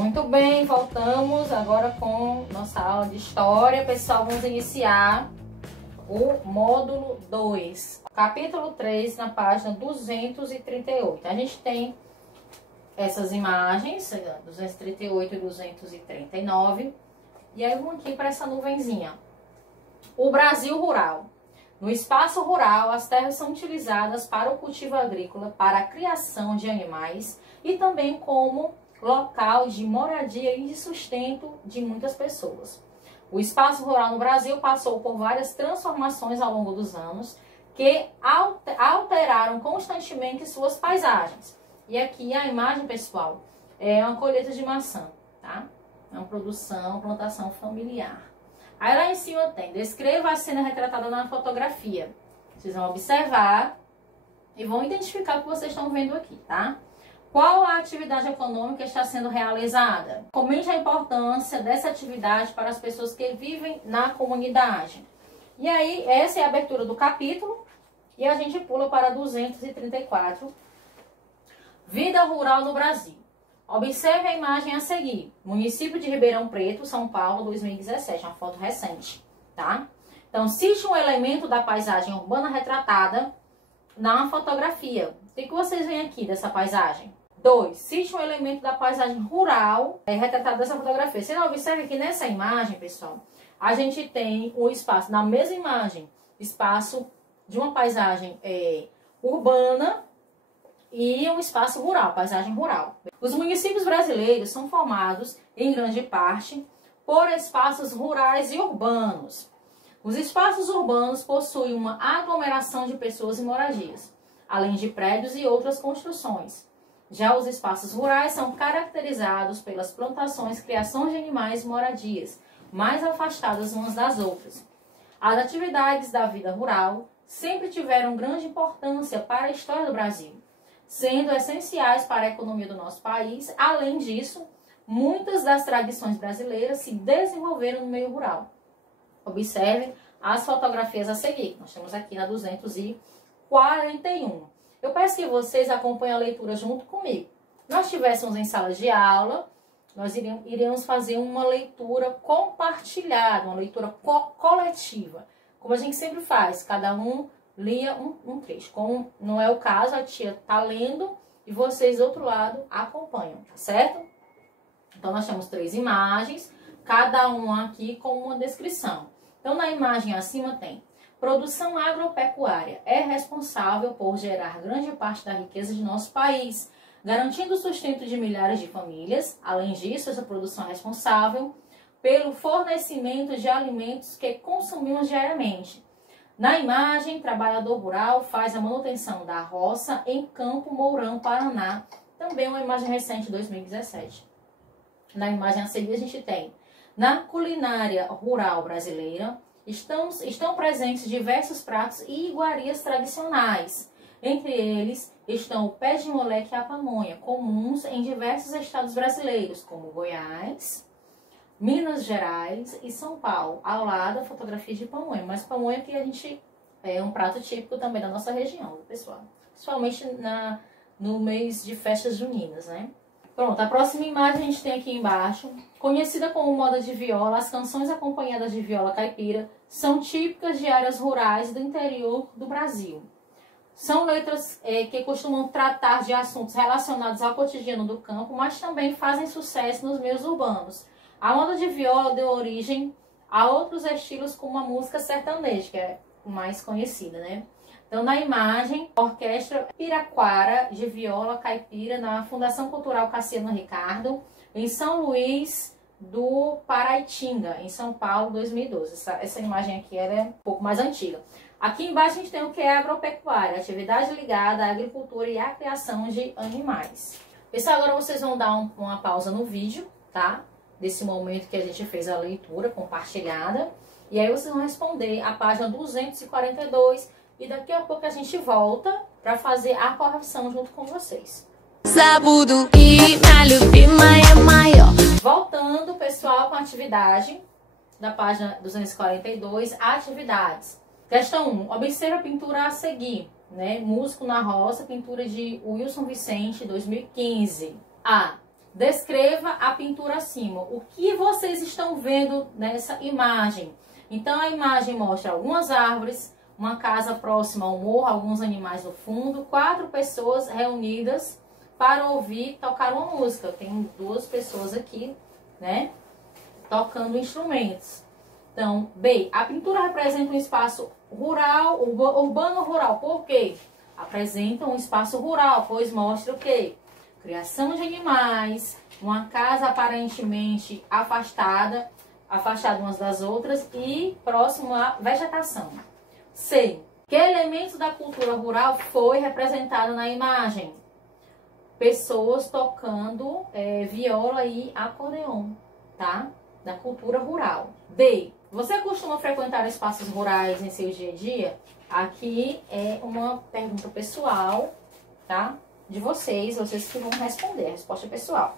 Muito bem, voltamos agora com nossa aula de história. Pessoal, vamos iniciar o módulo 2, capítulo 3, na página 238. A gente tem essas imagens, 238 e 239. E aí vamos aqui para essa nuvenzinha. O Brasil rural. No espaço rural, as terras são utilizadas para o cultivo agrícola, para a criação de animais e também como local de moradia e de sustento de muitas pessoas. O espaço rural no Brasil passou por várias transformações ao longo dos anos que alteraram constantemente suas paisagens. E aqui a imagem, pessoal, é uma colheita de maçã, tá? É uma plantação familiar. Aí lá em cima tem, descreva a cena retratada na fotografia. Vocês vão observar e vão identificar o que vocês estão vendo aqui, tá? Qual a atividade econômica está sendo realizada? Comente a importância dessa atividade para as pessoas que vivem na comunidade. E aí, essa é a abertura do capítulo. E a gente pula para 234. Vida rural no Brasil. Observe a imagem a seguir. Município de Ribeirão Preto, São Paulo, 2017. Uma foto recente, tá? Então, cite um elemento da paisagem urbana retratada na fotografia. O que vocês veem aqui dessa paisagem? 2. Cite um elemento da paisagem rural retratada nessa fotografia. Você observa que nessa imagem, pessoal, a gente tem o espaço, na mesma imagem, espaço de uma paisagem urbana e um espaço rural, paisagem rural. Os municípios brasileiros são formados, em grande parte, por espaços rurais e urbanos. Os espaços urbanos possuem uma aglomeração de pessoas e moradias, além de prédios e outras construções. Já os espaços rurais são caracterizados pelas plantações, criações de animais e moradias, mais afastadas umas das outras. As atividades da vida rural sempre tiveram grande importância para a história do Brasil, sendo essenciais para a economia do nosso país. Além disso, muitas das tradições brasileiras se desenvolveram no meio rural. Observe as fotografias a seguir. Nós temos aqui na 241. Eu peço que vocês acompanhem a leitura junto comigo. Nós estivéssemos em sala de aula, nós iríamos fazer uma leitura compartilhada, uma leitura coletiva. Como a gente sempre faz, cada um lia um trecho. Como não é o caso, a tia está lendo e vocês do outro lado acompanham, tá certo? Então nós temos 3 imagens, cada uma aqui com uma descrição. Então na imagem acima tem: produção agropecuária é responsável por gerar grande parte da riqueza de nosso país, garantindo o sustento de milhares de famílias. Além disso, essa produção é responsável pelo fornecimento de alimentos que consumimos diariamente. Na imagem, trabalhador rural faz a manutenção da roça em Campo Mourão, Paraná. Também uma imagem recente de 2017. Na imagem a seguir a gente tem: na culinária rural brasileira estão presentes diversos pratos e iguarias tradicionais. Entre eles estão o pé de moleque e a pamonha, comuns em diversos estados brasileiros, como Goiás, Minas Gerais e São Paulo. Ao lado a fotografia de pamonha, mas pamonha que a gente é um prato típico também da nossa região, pessoal. Principalmente no mês de festas juninas, né? Pronto, a próxima imagem a gente tem aqui embaixo. Conhecida como moda de viola, as canções acompanhadas de viola caipira são típicas de áreas rurais do interior do Brasil. São letras que costumam tratar de assuntos relacionados ao cotidiano do campo, mas também fazem sucesso nos meios urbanos. A moda de viola deu origem a outros estilos, como a música sertaneja, que é mais conhecida, né? Então, na imagem, a Orquestra Piraquara de Viola Caipira, na Fundação Cultural Cassiano Ricardo, em São Luís do Paraitinga, em São Paulo, 2012. Essa imagem aqui ela é um pouco mais antiga. Aqui embaixo a gente tem o que é agropecuária, atividade ligada à agricultura e à criação de animais. Pessoal, agora vocês vão dar uma pausa no vídeo, tá? Desse momento que a gente fez a leitura compartilhada. E aí vocês vão responder a página 242 e daqui a pouco a gente volta para fazer a correção junto com vocês. Voltando, pessoal, com a atividade da página 242, atividades. Questão 1. Observe a pintura a seguir, né? Músico na Roça, pintura de Wilson Vicente, 2015. A. Descreva a pintura acima. O que vocês estão vendo nessa imagem? Então, a imagem mostra algumas árvores, uma casa próxima ao morro, alguns animais no fundo, 4 pessoas reunidas para ouvir tocar uma música. Tem 2 pessoas aqui, né, tocando instrumentos. Então, B, a pintura representa um espaço rural, urbano-rural. Por quê? Apresenta um espaço rural, pois mostra o quê? Criação de animais, uma casa aparentemente afastada umas das outras e próximo à vegetação. C, que elementos da cultura rural foi representado na imagem? Pessoas tocando viola e acordeon, tá? Da cultura rural. D, você costuma frequentar espaços rurais em seu dia a dia? Aqui é uma pergunta pessoal, tá? De vocês que vão responder, a resposta pessoal.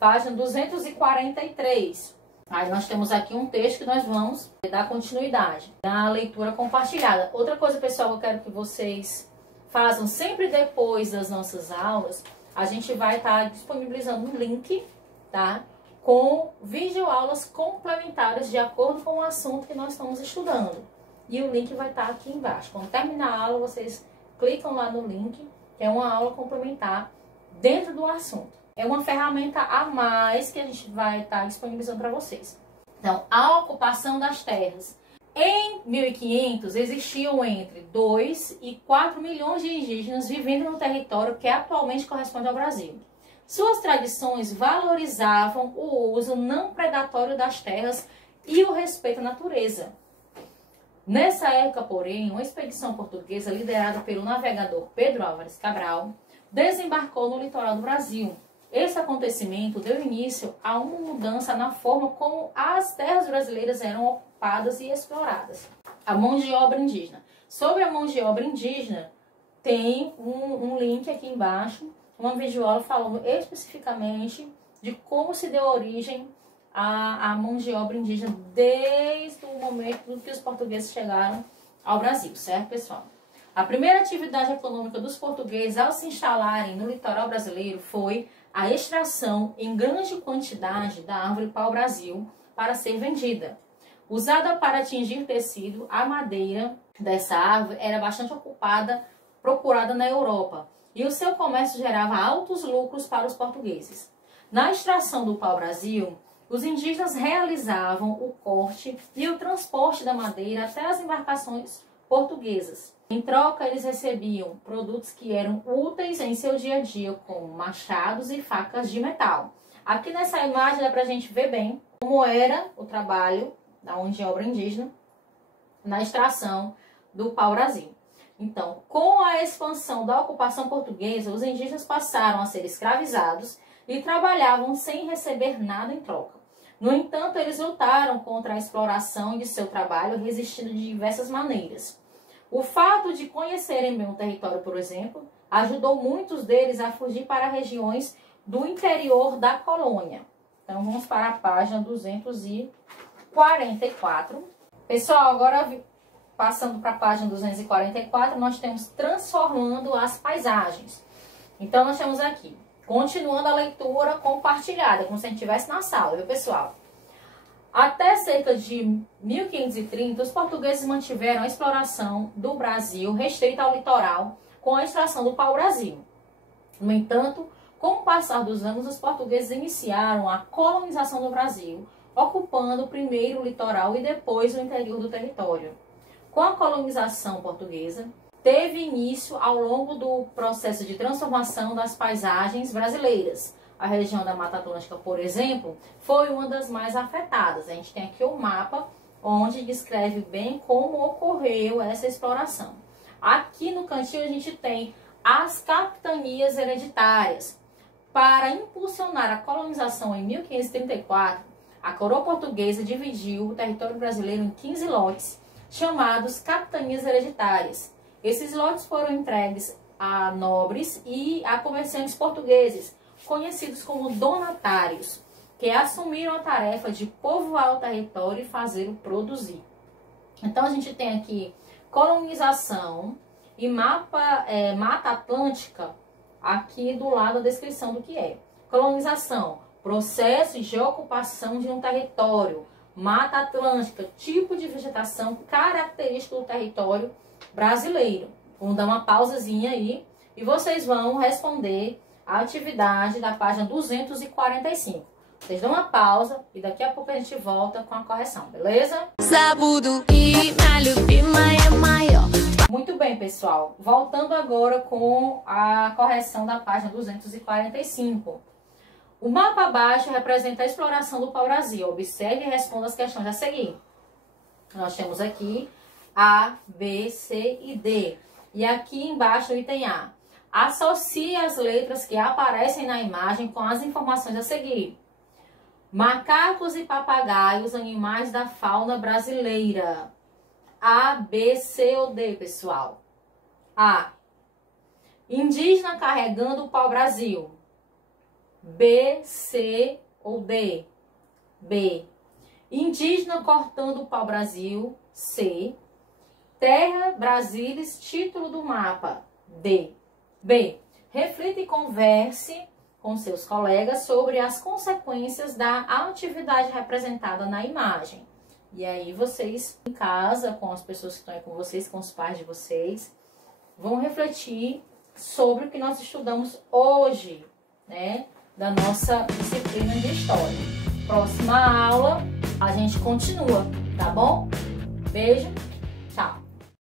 Página 243. Aí nós temos aqui um texto que nós vamos dar continuidade na leitura compartilhada. Outra coisa, pessoal, eu quero que vocês façam sempre depois das nossas aulas, a gente vai estar disponibilizando um link, tá? Com videoaulas complementares de acordo com o assunto que nós estamos estudando. E o link vai estar aqui embaixo. Quando terminar a aula, vocês clicam lá no link, que é uma aula complementar dentro do assunto. É uma ferramenta a mais que a gente vai estar disponibilizando para vocês. Então, a ocupação das terras. Em 1500, existiam entre 2 e 4 milhões de indígenas vivendo no território que atualmente corresponde ao Brasil. Suas tradições valorizavam o uso não predatório das terras e o respeito à natureza. Nessa época, porém, uma expedição portuguesa liderada pelo navegador Pedro Álvares Cabral desembarcou no litoral do Brasil. Esse acontecimento deu início a uma mudança na forma como as terras brasileiras eram ocupadas e exploradas. A mão de obra indígena. Sobre a mão de obra indígena, tem um link aqui embaixo, uma videoaula falando especificamente de como se deu origem à mão de obra indígena desde o momento que os portugueses chegaram ao Brasil, certo, pessoal? A primeira atividade econômica dos portugueses ao se instalarem no litoral brasileiro foi a extração em grande quantidade da árvore pau-brasil para ser vendida. Usada para atingir tecido, a madeira dessa árvore era bastante procurada na Europa, e o seu comércio gerava altos lucros para os portugueses. Na extração do pau-brasil, os indígenas realizavam o corte e o transporte da madeira até as embarcações portuguesas. Em troca, eles recebiam produtos que eram úteis em seu dia a dia, como machados e facas de metal. Aqui nessa imagem dá pra gente ver bem como era o trabalho da mão de obra indígena na extração do pau-brasil. Então, com a expansão da ocupação portuguesa, os indígenas passaram a ser escravizados e trabalhavam sem receber nada em troca. No entanto, eles lutaram contra a exploração de seu trabalho, resistindo de diversas maneiras. O fato de conhecerem bem o território, por exemplo, ajudou muitos deles a fugir para regiões do interior da colônia. Então, vamos para a página 244. Pessoal, agora passando para a página 244, nós temos transformando as paisagens. Então, nós temos aqui, continuando a leitura compartilhada, como se a gente estivesse na sala, viu, pessoal? Até cerca de 1530, os portugueses mantiveram a exploração do Brasil restrita ao litoral com a extração do pau-brasil. No entanto, com o passar dos anos, os portugueses iniciaram a colonização do Brasil, ocupando primeiro o litoral e depois o interior do território. Com a colonização portuguesa, teve início ao longo do processo de transformação das paisagens brasileiras. A região da Mata Atlântica, por exemplo, foi uma das mais afetadas. A gente tem aqui o mapa onde descreve bem como ocorreu essa exploração. Aqui no cantinho a gente tem as capitanias hereditárias. Para impulsionar a colonização em 1534, a coroa portuguesa dividiu o território brasileiro em 15 lotes, chamados capitanias hereditárias. Esses lotes foram entregues a nobres e a comerciantes portugueses, conhecidos como donatários, que assumiram a tarefa de povoar o território e fazê-lo produzir. Então, a gente tem aqui colonização e Mata Atlântica, aqui do lado a descrição do que é. colonização, processos de ocupação de um território, Mata Atlântica, tipo de vegetação característico do território brasileiro. Vamos dar uma pausazinha aí e vocês vão responder a atividade da página 245. Vocês dão uma pausa e daqui a pouco a gente volta com a correção, beleza? Muito bem, pessoal. Voltando agora com a correção da página 245. O mapa abaixo representa a exploração do pau-brasil. Observe e responda as questões a seguir. Nós temos aqui A, B, C e D. E aqui embaixo o item A. Associe as letras que aparecem na imagem com as informações a seguir. Macacos e papagaios, animais da fauna brasileira. A, B, C ou D, pessoal? A. Indígena carregando o pau-brasil. B, C ou D? B. Indígena cortando o pau-brasil. C. Terra Brasilis, título do mapa. D. B. Reflita e converse com seus colegas sobre as consequências da atividade representada na imagem. E aí vocês, em casa, com as pessoas que estão aí com vocês, com os pais de vocês, vão refletir sobre o que nós estudamos hoje, né? Da nossa disciplina de História. Próxima aula, a gente continua, tá bom? Beijo!